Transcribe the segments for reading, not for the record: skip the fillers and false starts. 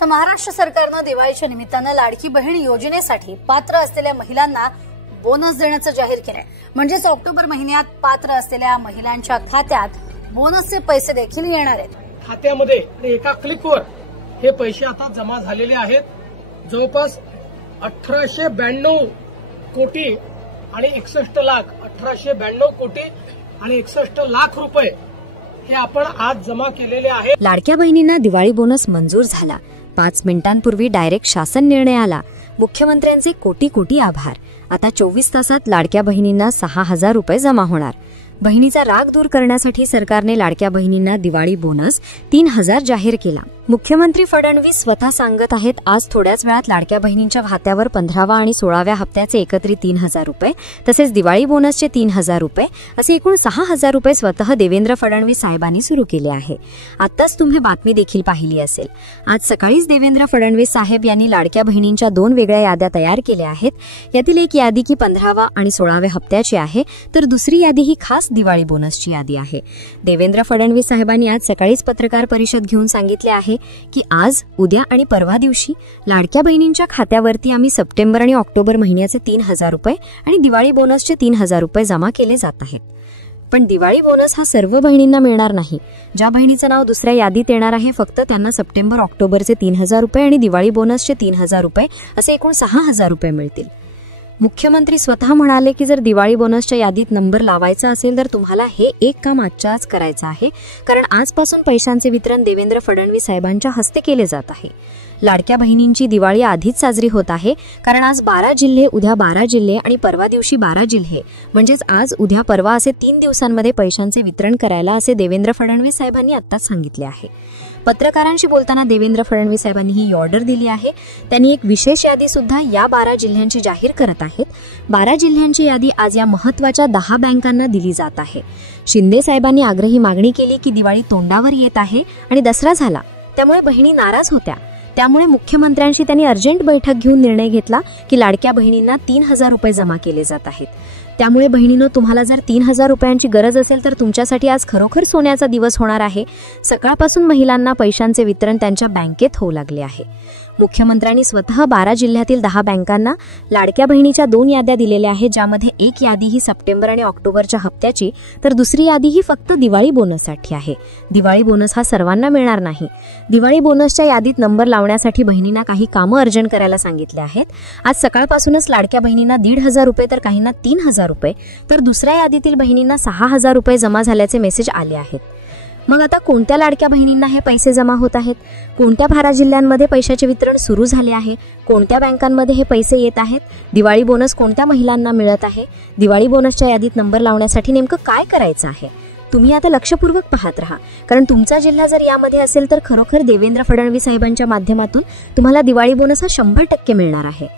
तर महाराष्ट्र सरकारनं दिवाळीच्या निमित्तानं लाडकी बहीण योजनेसाठी पात्र असलेल्या महिलांना बोनस देण्याचं जाहीर केलंय. म्हणजेच ऑक्टोबर महिन्यात पात्र असलेल्या महिलांच्या खात्यात बोनसचे पैसे देखील येणार आहेत. खात्यामध्ये एका क्लिकवर हे पैसे आता जमा झालेले आहेत. जवळपास 1892 कोटी आणि 61 लाख 1892 कोटी आणि 61 लाख रुपये हे आपण आज जमा केलेले आहेत. लाडक्या बहिणींना दिवाळी बोनस मंजूर झाला. 5 मिनिटांपूर्वी डायरेक्ट शासन निर्णय आला. मुख्यमंत्र्यांचे कोटी कोटी आभार. आता 24 तासात लाडक्या बहिणींना 6,000 रुपये जमा होणार. बहिणीचा राग दूर करण्यासाठी सरकारने लाडक्या बहिणींना दिवाळी बोनस 3,000 जाहीर केला. मुख्यमंत्री फडणवीस स्वतः सांगत आहेत, आज थोड्याच वेळात लाडक्या बहिणींच्या खात्यावर 15व्या आणि 16व्या हप्त्याचे एकत्रित 3,000 रुपये तसेच दिवाळी बोनसचे 3,000 रुपये असे एकूण 6,000 रुपये स्वतः देवेंद्र फडणवीस साहेबांनी सुरू केले आहे. आताच तुम्ही बातमी देखील पाहिली असेल. आज सकाळीच देवेंद्र फडणवीस साहेब यांनी लाडक्या बहिणींच्या 2 वेगळ्या याद्या तयार केल्या आहेत. यातील एक यादी की 15व्या आणि 16व्या हप्त्याची आहे, तर दुसरी यादी ही खास दिवाळी बोनसची यादी आहे. देवेंद्र फडणवीस साहेबांनी आज सकाळीच पत्रकार परिषद घेऊन सांगितले आहे की आज, उद्या आणि परवा दिवशी लाडक्या बहिणींच्या खात्यावरती आम्ही सप्टेंबर आणि ऑक्टोबर महिन्याचे 3,000 रुपये आणि दिवाळी बोनसचे 3,000 रुपये जमा केले जात आहेत. पण दिवाळी बोनस हा सर्व बहिणींना मिळणार नाही. ज्या बहिणीचं नाव दुसऱ्या यादीत येणार आहे फक्त त्यांना सप्टेंबर ऑक्टोबरचे 3,000 रुपये आणि दिवाळी बोनसचे 3,000 रुपये असे एकूण 6,000 रुपये मिळतील. मुख्यमंत्री स्वतः म्हणाले की जर दिवाळी बोनसच्या यादीत नंबर लावायचा असेल तर तुम्हाला हे एक काम आजच्या आज करायचं आहे, कारण आजपासून पैशांचे वितरण देवेंद्र फडणवीस साहेबांच्या हस्ते केले जात आहे. लाडक्या बहिणींची दिवाळी आधीच साजरी होत आहे, कारण आज 12 जिल्हे, उद्या 12 जिल्हे आणि परवा दिवशी 12 जिल्हे म्हणजेच आज, उद्या, परवा असे 3 दिवसांमध्ये पैशांचे वितरण करायला असे देवेंद्र फडणवीस साहेबांनी आत्ताच सांगितले आहे. पत्रकारांशी बोलताना देवेंद्र फडणवीस साहेबांनी ही ऑर्डर दिली आहे. त्यांनी एक विशेष यादी सुद्धा या 12 जिल्ह्यांची जाहीर करत आहेत. 12 जिल्ह्यांची यादी आज या महत्त्वाच्या 10 बँकांना दिली जात आहे. शिंदे साहेबांनी आग्रही मागणी केली की दिवाळी तोंडावर येत आहे आणि दसरा झाला, त्यामुळे बहिणी नाराज होत्या. त्यामुळे मुख्यमंत्र्यांशी त्यांनी अर्जंट बैठक घेऊन निर्णय घेतला की लाडक्या बहिणींना 3,000 रुपये जमा केले जात आहेत. त्यामुळे बहिणींनो, तुम्हाला जर 3,000 रुपयांची गरज असेल तर तुमच्यासाठी आज खरोखर सोन्याचा दिवस होणार आहे. सकाळपासून महिलांना पैशांचे वितरण त्यांच्या बँकेत होऊ लागले आहे. मुख्यमंत्र्यांनी स्वतः 12 जिल्ह्यातील 10 बँकांना लाडक्या बहिणीच्या 2 याद्या दिलेल्या आहेत, ज्यामध्ये एक यादी ही सप्टेंबर आणि ऑक्टोबरच्या हप्त्याची तर दुसरी यादी ही फक्त दिवाळी बोनससाठी आहे. दिवाळी बोनस हा सर्वांना मिळणार नाही. दिवाळी बोनसच्या यादीत नंबर लावण्यासाठी बहिणींना काही कामं अर्जंट करायला सांगितले आहेत. आज सकाळपासूनच लाडक्या बहिणींना 1,500 रुपये तर काहींना 3,000 रुपये तर दुसऱ्या यादीतील बहिणींना 6,000 रुपये जमा झाल्याचे मेसेज आले आहेत. मग आता कोणत्या लाडक्या बहिणींना हे पैसे जमा होत आहेत? कोणत्या 12 जिल्ह्यांमध्ये पैशाचे वितरण सुरू झाले आहे? कोणत्या बँकांमध्ये हे पैसे येत आहेत? दिवाळी बोनस कोणत्या महिलांना मिळत आहे? दिवाळी बोनसच्या यादीत नंबर लावण्यासाठी नेमकं काय करायचं आहे? तुम्ही आता लक्षपूर्वक पाहत राहा, कारण तुमचा जिल्हा जर यामध्ये असेल तर खरोखर देवेंद्र फडणवीस साहेबांच्या माध्यमातून तुम्हाला दिवाळी बोनस हा 100% मिळणार आहे.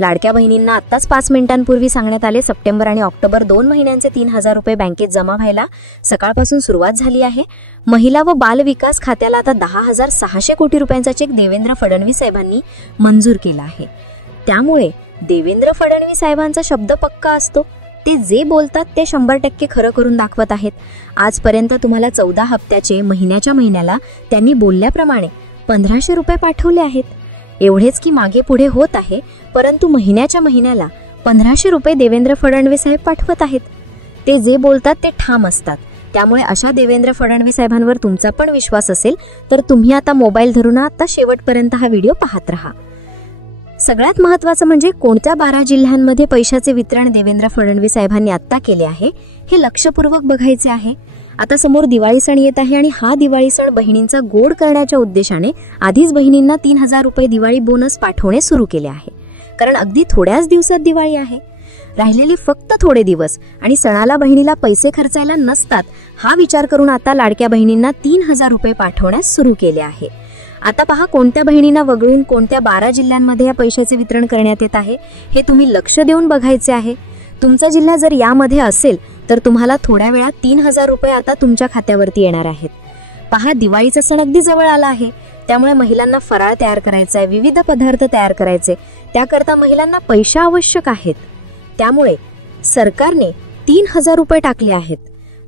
लाडक्या बहिणींना आत्ताच 5 मिनिटांपूर्वी सांगण्यात आले, सप्टेंबर आणि ऑक्टोबर 2 महिन्यांचे 3,000 रुपये बँकेत जमा व्हायला सकाळपासून सुरुवात झाली आहे. महिला व बाल विकास खात्याला आता 10,600 कोटी रुपयांचा चेक देवेंद्र फडणवीस साहेबांनी मंजूर केला आहे. त्यामुळे देवेंद्र फडणवीस साहेबांचा शब्द पक्का असतो. ते जे बोलतात ते 100% खरं करून दाखवत आहेत. आजपर्यंत तुम्हाला 14 हप्त्याचे महिन्याच्या महिन्याला त्यांनी बोलल्याप्रमाणे 1,500 रुपये पाठवले आहेत. एवढेच की मागे पुढे होत आहे, परंतु महिन्याच्या महिन्याला 1,500 रुपये देवेंद्र फडणवीस साहेब पाठवत आहेत. ते जे बोलतात ते ठाम असतात. त्यामुळे अशा देवेंद्र फडणवीस साहेबांवर तुमचा पण विश्वास असेल तर तुम्ही आता मोबाईल धरून आता शेवटपर्यंत हा व्हिडिओ पाहत राहा. सगळ्यात महत्त्वाचं म्हणजे कोणत्या 12 जिल्ह्यांमध्ये पैशाचे वितरण देवेंद्र फडणवीस साहेबांनी आत्ता केले आहे हे लक्षपूर्वक बघायचे आहे. आता समोर दिवाळी सण येत आहे आणि हा दिवाळी सण बहिणींचा गोड करण्याच्या उद्देशाने आधीच बहिणींना 3,000 रुपये दिवाळी बोनस पाठवणे सुरू केले आहे. कारण अगदी थोड्याच दिवसात दिवाळी आहे. राहिलेले फक्त थोडे दिवस आणि सणाला बहिणीला पैसे खर्चायला नसतात हा विचार करून आता लाडक्या बहिणींना 3,000 रुपये पाठवण्यास सुरू केले आहे. आता पहा कोणत्या बहिणींना वगळून कोणत्या 12 जिल्ह्यांमध्ये या पैशाचे वितरण करण्यात येत आहे हे तुम्ही लक्ष देऊन बघायचे आहे. तुमचा जिल्हा जर यामध्ये असेल तर तुम्हाला थोड्या वेळात 3,000 रुपये आता तुमच्या खात्यावरती येणार आहेत. पहा, दिवाळीचा सण अगदी जवळ आला आहे. त्यामुळे महिलांना फराळ तयार करायचा आहे, विविध पदार्थ तयार करायचे. त्याकरता महिलांना पैसे आवश्यक आहेत. त्यामुळे सरकारने 3,000 रुपये टाकले आहेत.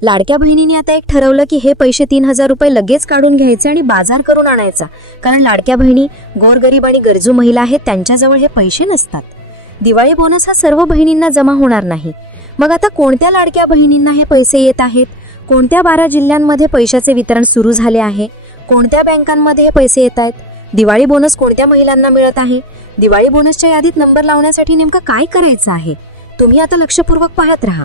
लाडक्या बहिणींनी आता एक ठरवलं की हे पैसे 3,000 रुपये लगेच काढून घ्यायचे आणि बाजार करून आणायचा, कारण लाडक्या बहिणी गोरगरीब आणि गरजू महिला आहेत, त्यांच्याजवळ हे पैसे नसतात. दिवाळी बोनस हा सर्व बहिणींना जमा होणार नाही. मग आता कोणत्या लाडक्या बहिणींना हे पैसे येत आहेत? कोणत्या 12 जिल्ह्यांमध्ये पैशाचे वितरण सुरू झाले आहे? कोणत्या बँकांमध्ये हे पैसे येत आहेत? दिवाळी बोनस कोणत्या महिलांना मिळत आहे? दिवाळी बोनसच्या यादीत नंबर लावण्यासाठी नेमकं काय करायचं आहे? तुम्ही आता लक्षपूर्वक पाहत राहा.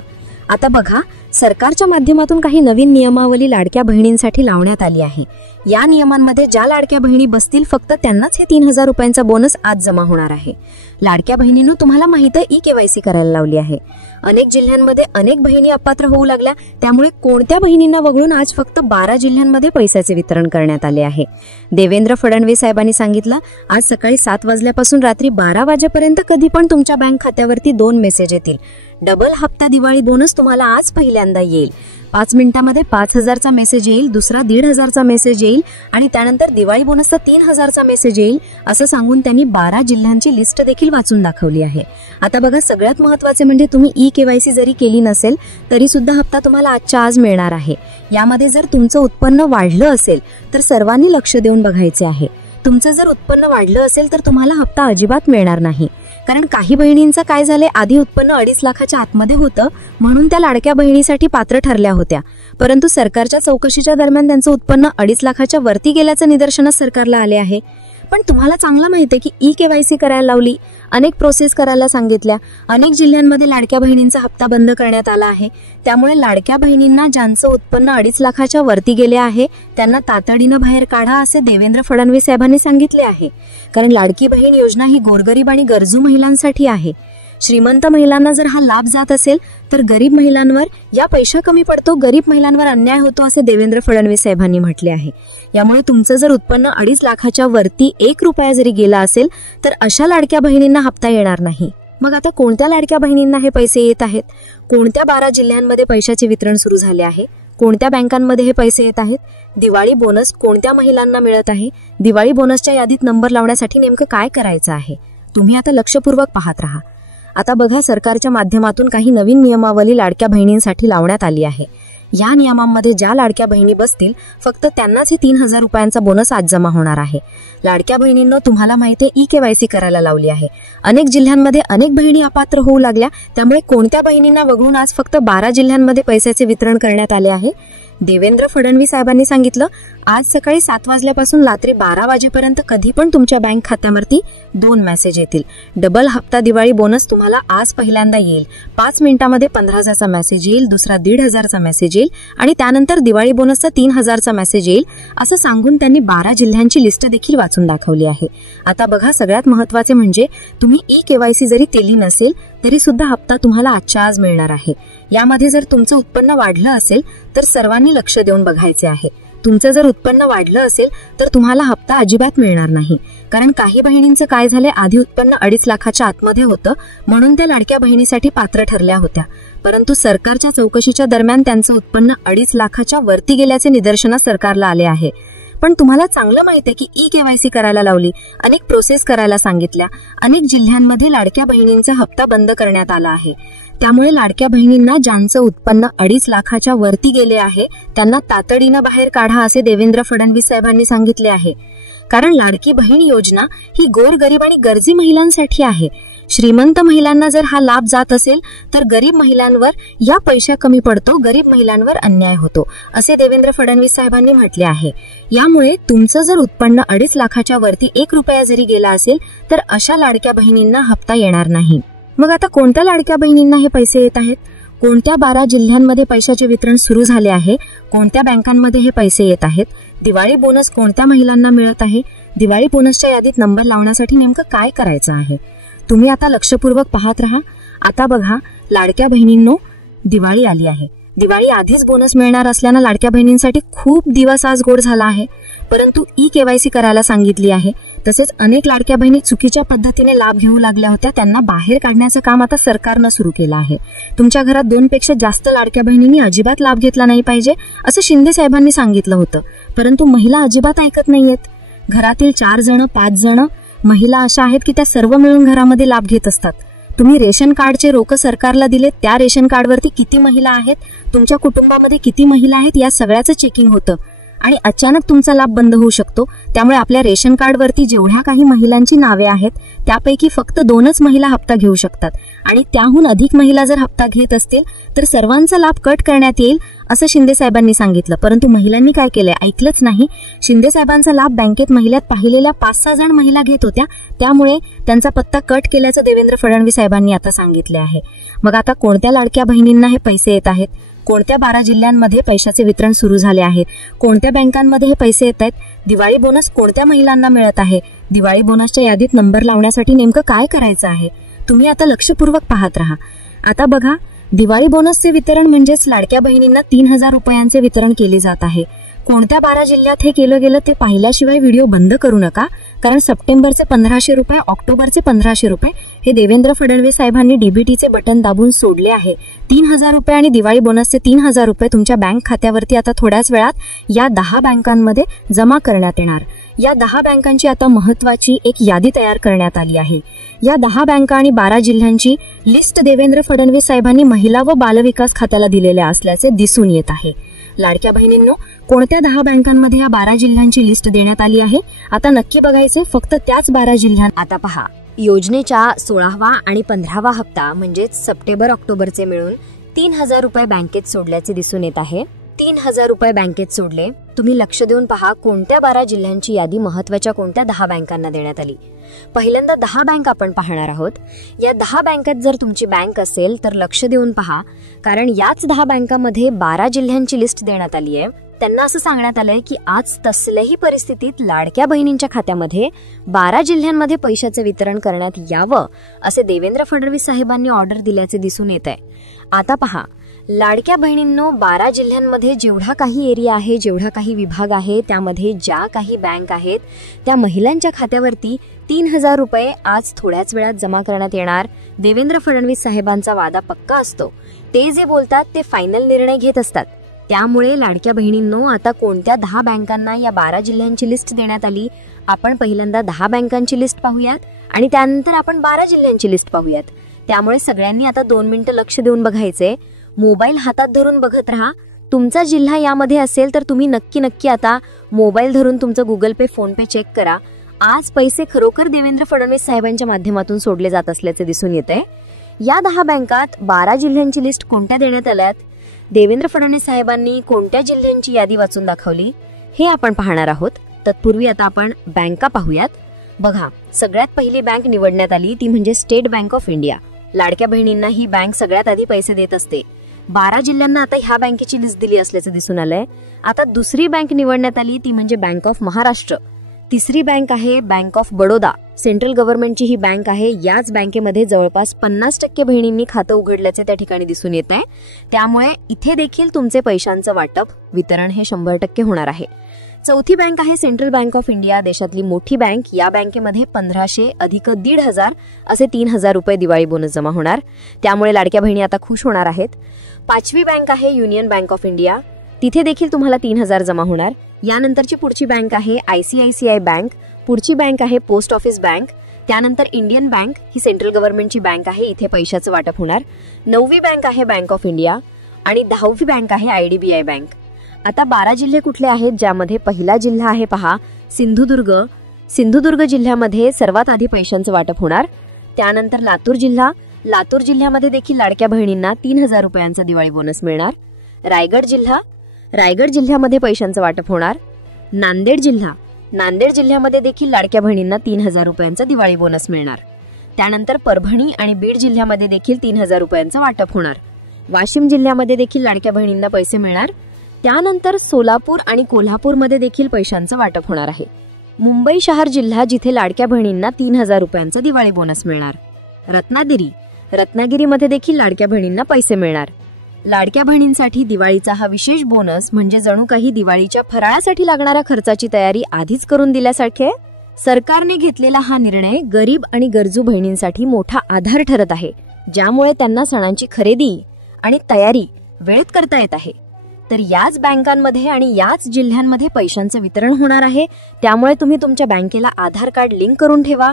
आता बघा, सरकारच्या माध्यमातून काही नवीन नियमावली लाडक्या बहिणींसाठी लावण्यात आली आहे. या नियमांमध्ये ज्या लाडक्या बहिणी बसतील फक्त त्यांनाच हे 3,000 रुपयांचा बोनस आज जमा होणार आहे. लाडक्या बहिणींनो, तुम्हाला माहिती आहे ई-केवायसी करायला लावली आहे. अनेक जिल्ह्यांमध्ये अनेक बहिणी अपात्र होऊ लागल्या, त्यामुळे कोणत्या बहिणींना वगळून आज फक्त 12 जिल्ह्यांमध्ये पैशाचे वितरण करण्यात आले आहे. देवेंद्र फडणवीस साहेबांनी सांगितलं, आज सकाळी 7 वाजल्यापासून रात्री 12 वाजेपर्यंत कधी पण तुमच्या बँक खात्यावरती 2 मेसेज येतील. डबल हप्ता दिवाळी बोनस तुम्हाला आज पहिल्यांदा येईल. 5 मिनिटांमध्ये 5,000चा मेसेज येईल, दुसरा 1,500चा मेसेज येईल आणि त्यानंतर दिवाळी बोनसचा 3,000चा मेसेज येईल, असं सांगून त्यांनी 12 जिल्ह्यांची लिस्ट देखील वाचून दाखवली आहे. आता बघा, सगळ्यात महत्त्वाचे म्हणजे तुम्ही ई-केवायसी जरी केली नसेल तरी सुद्धा हप्ता तुम्हाला आजच्या आज मिळणार आहे. यामध्ये जर तुमचं उत्पन्न वाढलं असेल तर सर्वांनी लक्ष देऊन बघायचे आहे. तुमचं जर उत्पन्न वाढलं असेल तर तुम्हाला हप्ता अजिबात मिळणार नाही, कारण काही बहिणींचं काय झालंय, आधी उत्पन्न 2.5 लाखाच्या आतमध्ये होतं म्हणून त्या लाडक्या बहिणीसाठी पात्र ठरल्या होत्या, परंतु सरकारच्या चौकशीच्या दरम्यान त्यांचं उत्पन्न 2.5 लाखाच्या वरती गेल्याचं निदर्शनास सरकारला आले आहे. पण तुम्हाला चांगलं माहिती आहे की ई-केवायसी करायला लावली, अनेक प्रोसेस करायला सांगितल्या, अनेक जिल्ह्यांमध्ये लाडक्या बहिणींचा हप्ता बंद करण्यात आला आहे. त्यामुळे लाडक्या बहिणींना ज्यांचं उत्पन्न 2.5 लाखाच्या वरती गेले आहे त्यांना तातडीनं बाहेर काढा, असे देवेंद्र फडणवीस साहेबांनी सांगितले आहे. कारण लाडकी बहीण योजना ही गोरगरीब आणि गरजू महिलांसाठी आहे. श्रीमंत महिलांना जर हा लाभ जात असेल तर गरीब महिलांवर या पैसा कमी पडतो, गरीब महिलांवर अन्याय होतो, असे देवेंद्र फडणवीस साहेबांनी म्हटले आहे. यामुळे तुमचं जर उत्पन्न 2.5 लाखाच्या वरती 1 रुपया जरी गेला असेल तर अशा लाडक्या बहिणींना हप्ता येणार नाही. मग आता कोणत्या लाडक्या बहिणींना हे पैसे येत आहेत? कोणत्या 12 जिल्ह्यांमध्ये पैशाचे वितरण सुरू झाले आहे? कोणत्या बँकांमध्ये हे पैसे येत आहेत? दिवाळी बोनस कोणत्या महिलांना मिळत आहे? दिवाळी बोनसच्या यादीत नंबर लावण्यासाठी नेमकं काय करायचं आहे? तुम्ही आता लक्षपूर्वक पाहत राहा. आता बघा, सरकारच्या माध्यमातून काही नवीन नियमावली लाडक्या बहिणींसाठी लावण्यात आली आहे. या नियमांमध्ये ज्या लाडक्या बहिणी बसतील फक्त त्यांनाच ही 3,000 रुपयांचा बोनस आज जमा होणार आहे. लाडक्या बहिणींना तुम्हाला माहिती आहे ई-केवायसी करायला लावली आहे. अनेक जिल्ह्यांमध्ये अनेक बहिणी अपात्र होऊ लागल्या, त्यामुळे कोणत्या बहिणींना वगळून आज फक्त 12 जिल्ह्यांमध्ये पैशाचे वितरण करण्यात आले आहे. देवेंद्र फडणवीस साहेबांनी सांगितलं, आज सकाळी 7 वाजल्यापासून रात्री 12 वाजेपर्यंत कधी पण तुमच्या बँक खात्यावरती 2 मेसेज येतील. डबल हप्ता दिवाळी बोनस तुम्हाला आज पहिल्यांदा येईल. 5 मिनिटांमध्ये 15,000चा मेसेज येईल, दुसरा 1,500चा मेसेज येईल आणि त्यानंतर दिवाळी बोनसचा 3,000चा मेसेज येईल, असं सांगून त्यांनी 12 जिल्ह्यांची लिस्ट देखील वाचून दाखवली आहे. आता बघा, सगळ्यात महत्त्वाचे म्हणजे तुम्ही ई-केवायसी जरी केली नसेल तरी सुद्धा हप्ता तुम्हाला आजच्या आज मिळणार आहे. यामध्ये जर तुमचं उत्पन्न वाढलं असेल तर सर्वांनी लक्ष देऊन बघायचे आहे. तुमचं जर उत्पन्न वाढलं असेल तर तुम्हाला हप्ता अजिबात मिळणार नाही, कारण काही बहिणींचं काय झालंय, आधी उत्पन्न 2.5 लाखाच्या आतमध्ये होतं म्हणून त्या लाडक्या बहिणीसाठी पात्र ठरल्या होत्या, परंतु सरकारच्या चौकशीच्या दरम्यान त्यांचं उत्पन्न 2.5 लाखाच्या वरती गेल्याचे निदर्शनास सरकारला आले आहे. पण तुम्हाला चांगलं माहिती आहे की ई-केवायसी करायला लावली, अनेक प्रोसेस करायला सांगितल्या, अनेक जिल्ह्यांमध्ये लाडक्या बहिणींचा हप्ता बंद करण्यात आला आहे. त्यामुळे लाडक्या बहिणींना ज्यांचं उत्पन्न 2.5 लाखाच्या वरती गेले आहे त्यांना तातडीनं बाहेर काढा, असे देवेंद्र फडणवीस साहेबांनी सांगितले आहे. कारण लाडकी बहीण योजना ही गोरगरीब आणि गरजी महिलांसाठी आहे. श्रीमंत महिलांना जर हा लाभ जात असेल तर गरीब महिलांवर या पैसा कमी पडतो, गरीब महिलांवर अन्याय होतो, असे देवेंद्र फडणवीस साहेबांनी म्हटले आहे. यामुळे तुमचं जर उत्पन्न 2.5 लाखाच्या वरती 1 रुपया जरी गेला असेल तर अशा लाडक्या बहिणींना हप्ता येणार नाही. मग आता कोणत्या लाडक्या बहिणींना हे पैसे येत आहेत? कोणत्या 12 जिल्ह्यांमध्ये पैशाचे वितरण सुरू झाले आहे? कोणत्या बँकांमध्ये हे पैसे येत आहेत? दिवाळी बोनस कोणत्या महिलांना मिळत आहे? दिवाळी बोनसच्या यादीत नंबर लावण्यासाठी नेमकं काय करायचं आहे? तुम्ही आता लक्षपूर्वक पाहत राहा. आता बघा, लाडक्या बहिणींनो, दिवाळी आली आहे. दिवाळी आधीच बोनस मिळणार असल्यानं लाडक्या बहिणींसाठी खूप दिवस आज गोड झाला आहे, परंतु ई-केवायसी करायला सांगितली आहे. तसेच अनेक लाडक्या बहिणी चुकीच्या पद्धतीने लाभ घेऊ लागल्या होत्या, त्यांना बाहेर काढण्याचं काम आता सरकारनं सुरू केलं आहे. तुमच्या घरात 2 पेक्षा जास्त लाडक्या बहिणींनी अजिबात लाभ घेतला नाही पाहिजे, असं शिंदे साहेबांनी सांगितलं होतं, परंतु महिला अजिबात ऐकत नाहीयेत. घरातील 4 जण 5 जण महिला अशा आहेत की त्या सर्व मिळून घरामध्ये लाभ घेत असतात, तुम्ही रेशन कार्डचे रोख सरकारला दिले, त्या रेशन कार्डवरती किती महिला आहेत, तुमच्या कुटुंबामध्ये किती महिला आहेत, या सगळ्याचं चेकिंग होतं आणि अचानक तुमचा लाभ बंद होऊ शकतो. त्यामुळे आपल्या रेशन कार्डवरती जेवढ्या काही महिलांची नावे आहेत त्यापैकी फक्त 2च महिला हप्ता घेऊ शकतात आणि त्याहून अधिक महिला जर हप्ता घेत असतील तर सर्वांचा लाभ कट करण्यात येईल असं शिंदे साहेबांनी सांगितलं. परंतु महिलांनी काय केलंय, ऐकलंच नाही. शिंदे साहेबांचा लाभ बँकेत महिल्यात पाहिलेल्या 5-6 जण महिला घेत होत्या, त्यामुळे त्यांचा पत्ता कट केल्याचं देवेंद्र फडणवीस साहेबांनी आता सांगितले आहे. मग आता कोणत्या लाडक्या बहिणींना हे पैसे येत आहेत, कोणत्या 12 जिल्ह्यांमध्ये पैशाचे वितरण सुरू झाले आहे, कोणत्या बँकांमध्ये हे पैसे येत आहेत, दिवाळी बोनस कोणत्या महिलांना मिळत आहे, दिवाळी बोनसच्या यादीत नंबर लावण्यासाठी नेमकं काय करायचं आहे, तुम्ही आता लक्षपूर्वक पाहत राहा. आता बघा, दिवाळी बोनसचे वितरण म्हणजेच लाडक्या बहिणींना 3,000 रुपयांचे वितरण केले जात आहे. कोणत्या 12 जिल्ह्यात हे केलं गेलं ते पाहिल्याशिवाय व्हिडिओ बंद करू नका, कारण सप्टेंबरचे 1,500 रुपये, ऑक्टोबरचे 1,500 रुपये हे देवेंद्र फडणवीस साहेबांनी डीबीटीचे बटन दाबून सोडले आहे. 3,000 रुपये आणि दिवाळी बोनसचे 3,000 रुपये तुमच्या बँक खात्यावरती आता थोड्याच वेळात या 10 बँकांमध्ये जमा करण्यात येणार. या 10 बँकांची आता महत्वाची एक यादी तयार करण्यात आली आहे. या 10 बँका आणि 12 जिल्ह्यांची लिस्ट देवेंद्र फडणवीस साहेबांनी महिला व बालविकास खात्याला दिलेल्या असल्याचे दिसून येत आहे. लाडक्या बहिणींनो, कोणत्या 10 बँकांमध्ये या 12 जिल्ह्यांची लिस्ट देण्यात आली आहे आता नक्की बघायचं फक्त त्याच 12 जिल्ह्यांत. आता पहा, योजनेच्या 16वा आणि 15वा हप्ता म्हणजेच सप्टेंबर ऑक्टोबरचे मिळून 3,000 रुपये बँकेत सोडल्याचे दिसून येत आहे. 3,000 रुपये बँकेत सोडले. तुम्ही लक्ष देऊन पहा कोणत्या 12 जिल्ह्यांची यादी महत्वाच्या कोणत्या 10 बँकांना देण्यात आली. पहिल्यांदा 10 बँक आपण पाहणार आहोत. या 10 बँकेत जर तुमची बँक असेल तर लक्ष देऊन पहा, कारण याच 10 बँकांमध्ये 12 जिल्ह्यांची लिस्ट देण्यात आली आहे. त्यांना असं सांगण्यात आलंय की आज तसल्याही परिस्थितीत लाडक्या बहिणींच्या खात्यामध्ये 12 जिल्ह्यांमध्ये पैशाचे वितरण करण्यात यावं असे देवेंद्र फडणवीस साहेबांनी ऑर्डर दिल्याचे दिसून येत आहे. आता पहा, लाडक्या बहिणींनो, 12 जिल्ह्यांमध्ये जेवढा काही एरिया आहे, जेवढा काही विभाग आहे, त्यामध्ये ज्या काही बँक आहेत त्या महिलांच्या खात्यावरती 3,000 रुपये आज थोड्याच वेळात जमा करण्यात येणार. देवेंद्र फडणवीस साहेबांचा वादा पक्का असतो. ते जे बोलतात ते फायनल निर्णय घेत असतात. त्यामुळे लाडक्या बहिणींनो, आता कोणत्या 10 बँकांना या 12 जिल्ह्यांची लिस्ट देण्यात आली, आपण पहिल्यांदा 10 बँकांची लिस्ट पाहूयात आणि त्यानंतर आपण 12 जिल्ह्यांची लिस्ट पाहूयात. त्यामुळे सगळ्यांनी आता 2 मिनिटं लक्ष देऊन बघायचे. मोबाईल हातात धरून बघत राहा. तुमचा जिल्हा यामध्ये असेल तर तुम्ही नक्की आता मोबाईल धरून तुमचं गुगल पे, फोन पे चेक करा. आज पैसे खरोखर देवेंद्र फडणवीस साहेबांच्या माध्यमातून सोडले जात असल्याचे दिसून येते. या 10 बँकात 12 जिल्ह्यांची लिस्ट कोणत्या देण्यात आल्यात, देवेंद्र फडणवीस साहेबांनी कोणत्या जिल्ह्यांची यादी वाचून दाखवली, हे आपण पाहणार आहोत. तत्पूर्वी आता आपण बँका पाहूयात. बघा, सगळ्यात पहिली बँक निवडण्यात आली ती म्हणजे स्टेट बँक ऑफ इंडिया. लाडक्या बहिणींना ही बँक सगळ्यात आधी पैसे देत असते. 12 जिल्ह्यांना आता ह्या बँकेची लिस्ट दिली असल्याचं दिसून आलंय. आता दुसरी बँक निवडण्यात आली ती म्हणजे बँक ऑफ महाराष्ट्र. तिसरी बँक आहे बँक ऑफ बडोदा. सेंट्रल गव्हर्नमेंटची ही बँक आहे. याच बँकेमध्ये जवळपास 50% बहिणींनी खातं उघडल्याचे त्या ठिकाणी दिसून येत आहे. त्यामुळे इथे देखील तुमचे पैशांचं वाटप, वितरण हे 100% होणार आहे. चौथी बँक आहे सेंट्रल बँक ऑफ इंडिया, देशातली मोठी बँक. या बँकेमध्ये 1,500 अधिक 1,500 असे 3,000 रुपये दिवाळी बोनस जमा होणार. त्यामुळे लाडक्या बहिणी आता खुश होणार आहेत. पाचवी बँक आहे युनियन बँक ऑफ इंडिया. तिथे देखील तुम्हाला 3,000 जमा होणार. यानंतरची पुढची बँक आहे ICICI बँक. पुढची बँक आहे पोस्ट ऑफिस बँक. त्यानंतर इंडियन बँक, ही सेंट्रल गव्हर्नमेंटची बँक आहे. इथे पैशाचं वाटप होणार. 9वी बँक आहे बँक ऑफ इंडिया आणि 10वी बँक आहे IDBI बँक. आता 12 जिल्हे कुठले आहेत, ज्यामध्ये पहिला जिल्हा आहे पहा सिंधुदुर्ग. सिंधुदुर्ग जिल्ह्यामध्ये सर्वात आधी पैशांचं वाटप होणार. त्यानंतर लातूर जिल्हा. लातूर जिल्ह्यामध्ये देखील लाडक्या बहिणींना 3,000 रुपयांचा दिवाळी बोनस मिळणार. रायगड जिल्हा. रायगड जिल्ह्यामध्ये पैशांचं वाटप होणार. नांदेड जिल्हा. नांदेड जिल्ह्यामध्ये देखील लाडक्या बहिणींना 3,000 रुपयांचा दिवाळी बोनस मिळणार. त्यानंतर परभणी आणि बीड जिल्ह्यामध्ये देखील 3,000 रुपयांचं वाटप होणार. वाशिम जिल्ह्यामध्ये देखील लाडक्या बहिणींना पैसे मिळणार. त्यानंतर सोलापूर आणि कोल्हापूरमध्ये देखील पैशांचं वाटप होणार आहे. मुंबई शहर जिल्हा, जिथे लाडक्या बहिणींना 3,000 रुपयांचा दिवाळी बोनस मिळणार. रत्नागिरी. रत्नागिरीमध्ये देखील लाडक्या बहिणींना पैसे मिळणार. लाडक्या बहिणींसाठी दिवाळीचा हा विशेष बोनस म्हणजे जणू काही दिवाळीच्या फराळासाठी लागणाऱ्या खर्चाची तयारी आधीच करून दिल्यासारखे. सरकारने घेतलेला हा निर्णय गरीब आणि गरजू बहिणींसाठी मोठा आधार ठरत आहे, ज्यामुळे त्यांना सणांची खरेदी आणि तयारी वेळेत करता येत आहे. तर याच बँकांमध्ये आणि याच जिल्ह्यांमध्ये पैशांचं वितरण होणार आहे. त्यामुळे तुम्ही तुमच्या बँकेला आधार कार्ड लिंक करून ठेवा.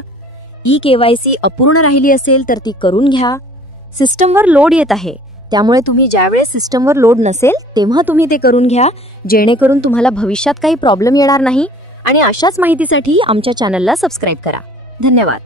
KYC अपूर्ण राहिली असेल तर ती करून घ्या. सिस्टमवर लोड येत आहे, त्यामुळे तुम्ही ज्यावेळेस सिस्टमवर लोड नसेल तेव्हा तुम्ही ते करून घ्या, जेणेकरून तुम्हाला भविष्यात काही प्रॉब्लेम येणार नाही. आणि अशाच माहितीसाठी आमच्या चॅनलला सबस्क्राईब करा. धन्यवाद.